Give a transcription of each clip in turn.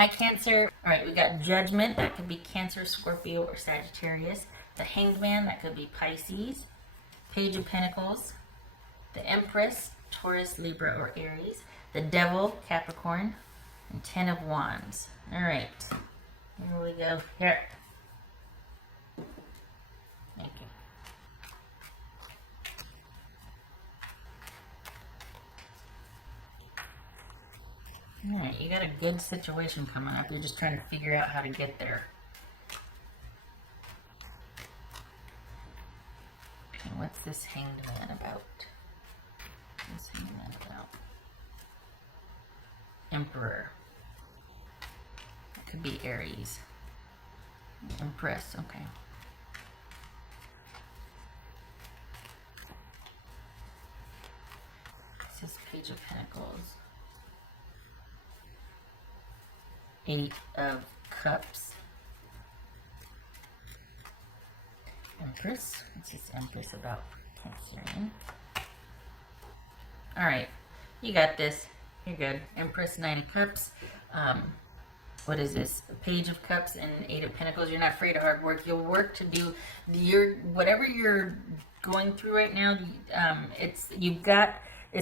Hi, Cancer. All right, we got Judgment. That could be Cancer, Scorpio, or Sagittarius. The Hanged Man. That could be Pisces. Page of Pentacles. The Empress, Taurus, Libra, or Aries. The Devil, Capricorn. And Ten of Wands. All right. Here we go. Here. Thank you. Alright, you got a good situation coming up. You're just trying to figure out how to get there. And what's this Hanged Man about? What's this Hanged Man about? Emperor. It could be Aries. Empress, okay. This is Page of Pentacles. Eight of Cups. Empress. What's this Empress about? Cancerian. Alright. You got this. You're good. Empress, Nine of Cups. What is this? Page of Cups and Eight of Pentacles. You're not afraid of hard work. You'll work to do whatever you're going through right now. It's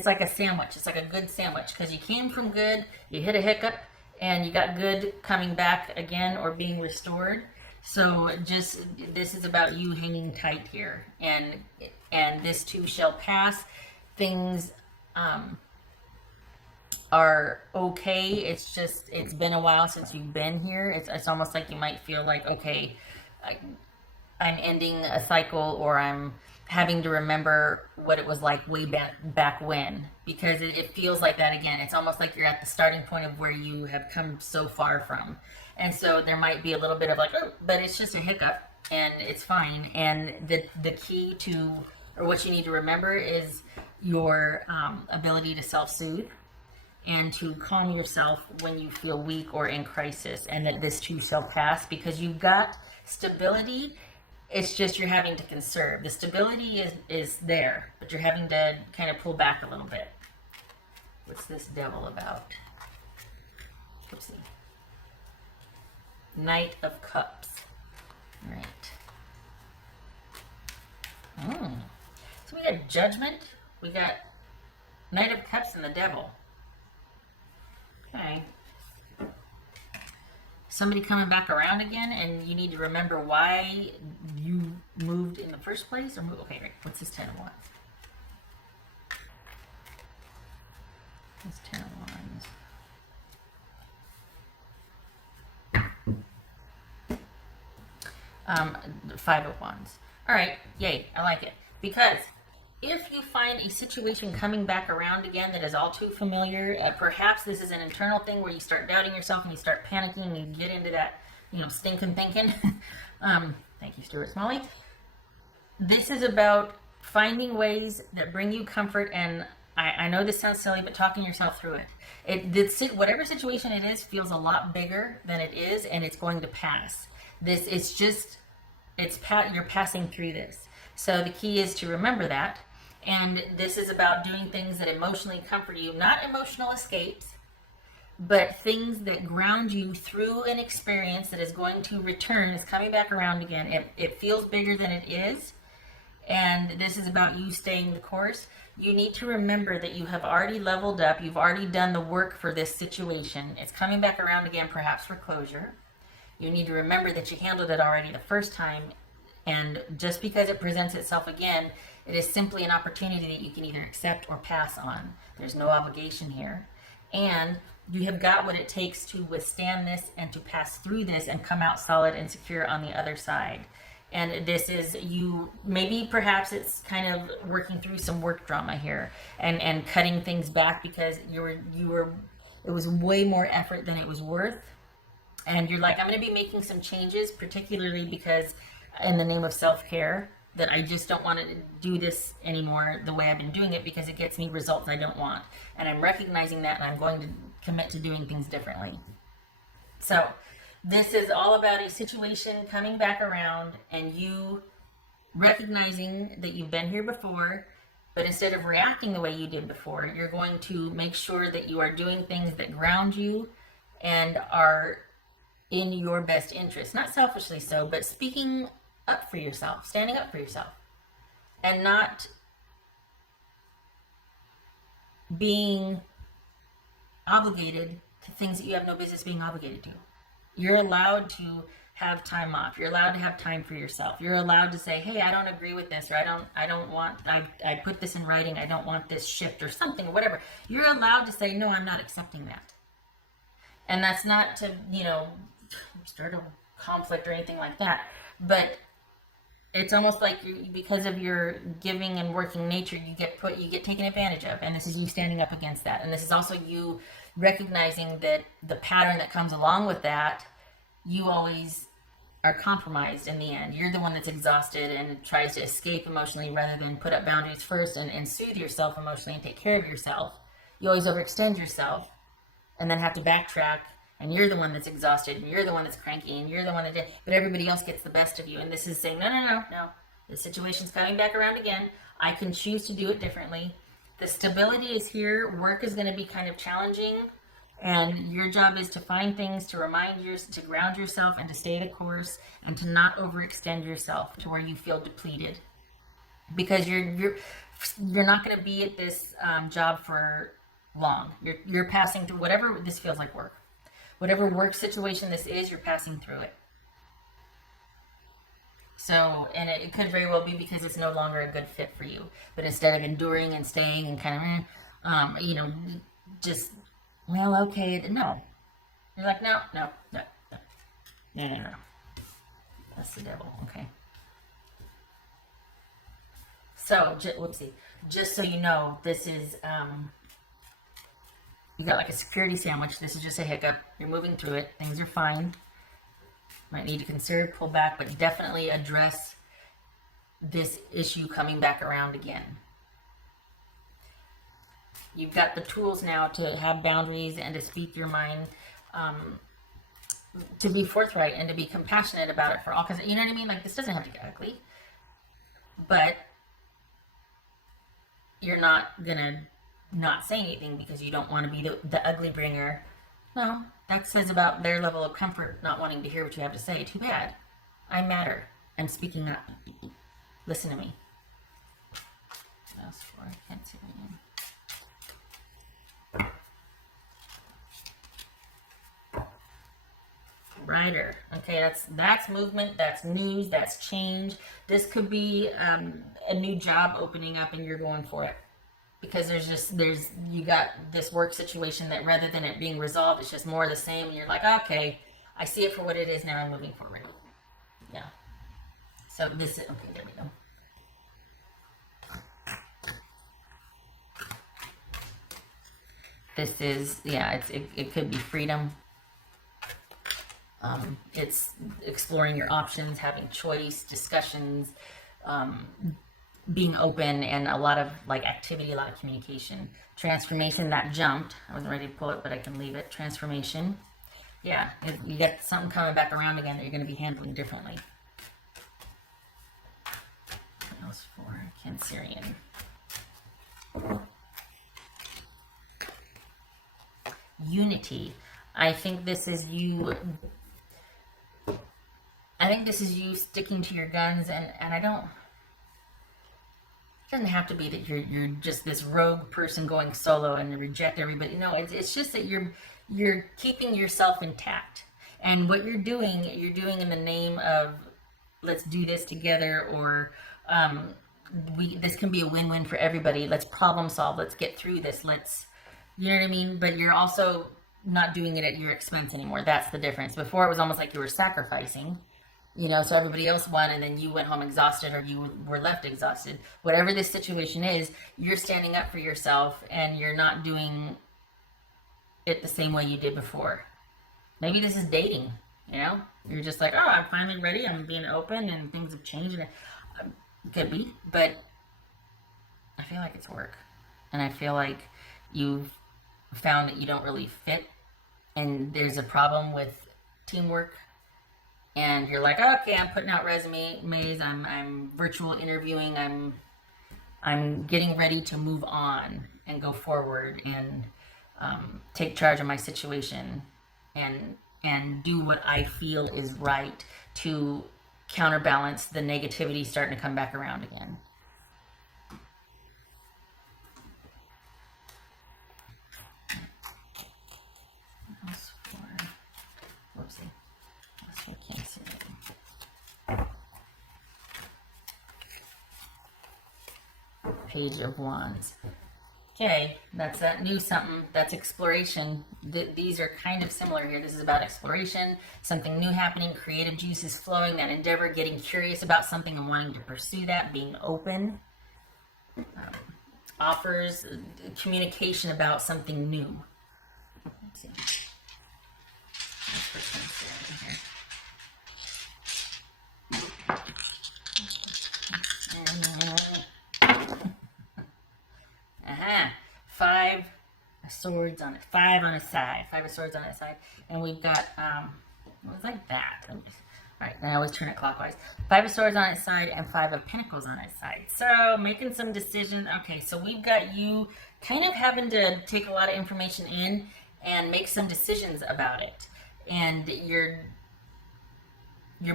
like a sandwich. It's like a good sandwich because you came from good, you hit a hiccup, and you got good coming back again or being restored. So this is about you hanging tight here, and this too shall pass. Things are okay. It's been a while since you've been here. It's almost like you might feel like, okay, I'm ending a cycle, or I'm having to remember what it was like way back when, because it feels like that again. It's almost like you're at the starting point of where you have come so far from. And so there might be a little bit of like, oh, but it's just a hiccup and it's fine. And the key to, or what you need to remember, is your ability to self-soothe and to calm yourself when you feel weak or in crisis, and that this too shall pass, because you've got stability. It's just you're having to conserve. The stability is there, but you're having to kind of pull back a little bit. What's this Devil about? Oopsie. Knight of Cups. All right. So we got Judgment. We got Knight of Cups and the Devil. Okay. Somebody coming back around again, and you need to remember why you moved in the first place. Okay, right. What's this Ten of Wands? This Ten of Wands. Five of Wands. All right, yay, I like it. Because if you find a situation coming back around again that is all too familiar, perhaps this is an internal thing where you start doubting yourself and you start panicking and you get into that, stinking thinking. Thank you, Stuart Smalley. This is about finding ways that bring you comfort, and I know this sounds silly, but talking yourself through it. Whatever situation it is feels a lot bigger than it is, and it's going to pass. You're passing through this. So the key is to remember that. And this is about doing things that emotionally comfort you, not emotional escapes, but things that ground you through an experience that is going to return, is coming back around again. It feels bigger than it is. And this is about you staying the course. You need to remember that you have already leveled up. You've already done the work for this situation. It's coming back around again, perhaps for closure. You need to remember that you handled it already the first time. And just because it presents itself again, it is simply an opportunity that you can either accept or pass on. There's no obligation here. And you have got what it takes to withstand this and to pass through this and come out solid and secure on the other side. And this is perhaps it's kind of working through some work drama here and cutting things back because it was way more effort than it was worth. And you're like, I'm going to be making some changes, particularly because in the name of self-care, that I just don't want to do this anymore the way I've been doing it because it gets me results I don't want. And I'm recognizing that, and I'm going to commit to doing things differently. So this is all about a situation coming back around and you recognizing that you've been here before, but instead of reacting the way you did before, you're going to make sure that you are doing things that ground you and are in your best interest. Not selfishly so, but speaking up for yourself, standing up for yourself, and not being obligated to things that you have no business being obligated to. You're allowed to have time off. You're allowed to have time for yourself. You're allowed to say, hey, I don't agree with this, or I don't want, I put this in writing, I don't want this shift or something, or whatever. You're allowed to say, no, I'm not accepting that. And that's not to, start a conflict or anything like that. But it's almost like because of your giving and working nature, you get taken advantage of, and this is you standing up against that. And this is also you recognizing that the pattern that comes along with that, you always are compromised in the end. You're the one that's exhausted and tries to escape emotionally rather than put up boundaries first and soothe yourself emotionally and take care of yourself. You always overextend yourself and then have to backtrack, and you're the one that's exhausted, and you're the one that's cranky, and you're the one that did, but everybody else gets the best of you. And this is saying, no. The situation's coming back around again. I can choose to do it differently. The stability is here. Work is going to be kind of challenging, and your job is to find things to remind you, to ground yourself, and to stay the course, and to not overextend yourself to where you feel depleted, because you're not going to be at this job for long. You're passing through whatever this feels like work. Whatever work situation this is, you're passing through it. So, and it could very well be because it's no longer a good fit for you. But instead of enduring and staying and kind of, just, well, okay, no. You're like, no. That's the devil, okay. So, whoopsie. Just so you know, this is, you got like a security sandwich. This is just a hiccup. You're moving through it. Things are fine. Might need to consider pull back, but definitely address this issue coming back around again. You've got the tools now to have boundaries and to speak your mind, to be forthright and to be compassionate about it for all. Because you know what I mean? Like, this doesn't have to get ugly, but you're not gonna not say anything because you don't want to be the ugly bringer. No, that says about their level of comfort not wanting to hear what you have to say. Too bad. I matter. I'm speaking up. Listen to me. That's for Cancer. Rider. Okay, that's movement, that's news, that's change. This could be a new job opening up and you're going for it. Because you got this work situation that rather than it being resolved, it's just more of the same, and you're like, okay, I see it for what it is now, I'm moving forward. Yeah. So this is, okay, there we go. This is, yeah, it could be freedom. It's exploring your options, having choice, discussions, being open, and a lot of like activity, a lot of communication. Transformation, that jumped. I wasn't ready to pull it, but I can leave it. Transformation. Yeah, you got something coming back around again that you're going to be handling differently. What else for Cancerian? Unity. I think this is you sticking to your guns, and I don't. It doesn't have to be that you're just this rogue person going solo and reject everybody. No, it's just that you're keeping yourself intact, and what you're doing in the name of let's do this together, or this can be a win-win for everybody. Let's problem solve. Let's get through this. You know what I mean? But you're also not doing it at your expense anymore. That's the difference. Before it was almost like you were sacrificing. So everybody else won and then you went home exhausted, or you were left exhausted. Whatever this situation is, you're standing up for yourself and you're not doing it the same way you did before. Maybe this is dating, You're just like, oh, I'm finally ready. I'm being open and things have changed. And could be, but I feel like it's work. And I feel like you've found that you don't really fit and there's a problem with teamwork. And you're like, okay, I'm putting out resumes, I'm virtual interviewing, I'm getting ready to move on and go forward and take charge of my situation and do what I feel is right to counterbalance the negativity starting to come back around again. Whoopsie. I can't see it. Page of Wands. Okay, that's that new something. That's exploration. These are kind of similar here. This is about exploration, something new happening, creative juices flowing, that endeavor, getting curious about something and wanting to pursue that, being open. Offers communication about something new. Let's see. Five swords on it. Five on a side. Five of swords on a side. And we've got, it was like that. All right, then I always turn it clockwise. Five of swords on its side and five of pentacles on its side. So making some decisions. Okay, so we've got you kind of having to take a lot of information in and make some decisions about it. And you're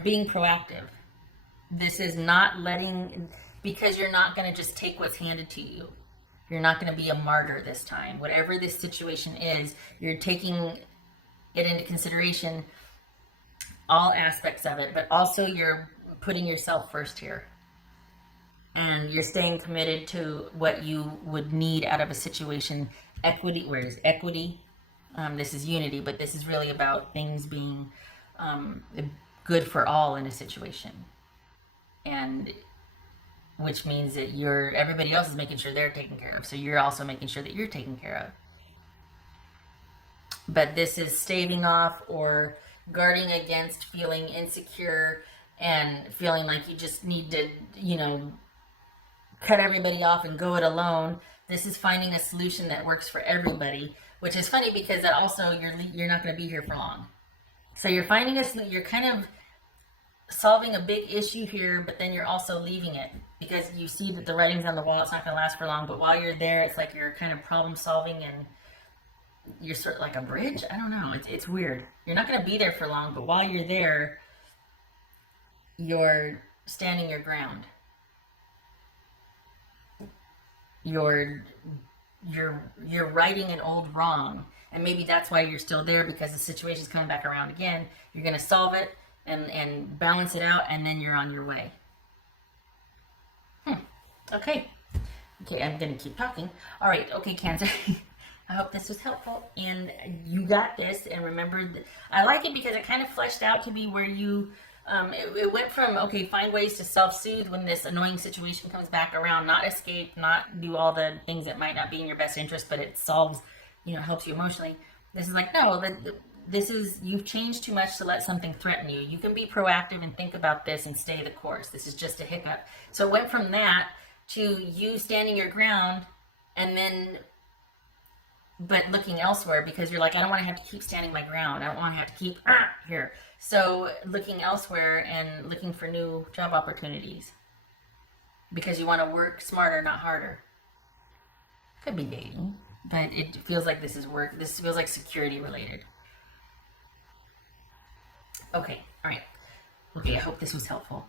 being proactive. This is not letting, because you're not going to just take what's handed to you. You're not going to be a martyr this time. Whatever this situation is, you're taking it into consideration, all aspects of it, but also you're putting yourself first here. And you're staying committed to what you would need out of a situation. Equity, where is equity? This is unity, but this is really about things being good for all in a situation. And which means that everybody else is making sure they're taken care of. So you're also making sure that you're taken care of. But this is staving off or guarding against feeling insecure and feeling like you just need to, cut everybody off and go it alone. This is finding a solution that works for everybody, which is funny because that also you're not going to be here for long. So you're finding you're kind of solving a big issue here, but then you're also leaving it because you see that the writing's on the wall. It's not going to last for long, but while you're there, it's like you're kind of problem solving and you're sort of like a bridge. I don't know. It's weird. You're not going to be there for long, but while you're there, you're standing your ground. You're righting an old wrong, and maybe that's why you're still there, because the situation's coming back around again. You're going to solve it and balance it out, and then you're on your way. Okay, I'm going to keep talking. All right, okay, Cancer. I hope this was helpful, and you got this. And remember, I like it because it kind of fleshed out to be where you, it went from, okay, find ways to self-soothe when this annoying situation comes back around, not escape, not do all the things that might not be in your best interest, but it solves, helps you emotionally. This is like, no, this is, you've changed too much to let something threaten you. You can be proactive and think about this and stay the course. This is just a hiccup. So it went from that to you standing your ground, and then but looking elsewhere, because you're like, I don't want to have to keep standing my ground. I don't want to have to keep here. So looking elsewhere and looking for new job opportunities, because you want to work smarter, not harder. Could be dating, but it feels like this is work. This feels like security related. Okay, all right. Okay, I hope this was helpful.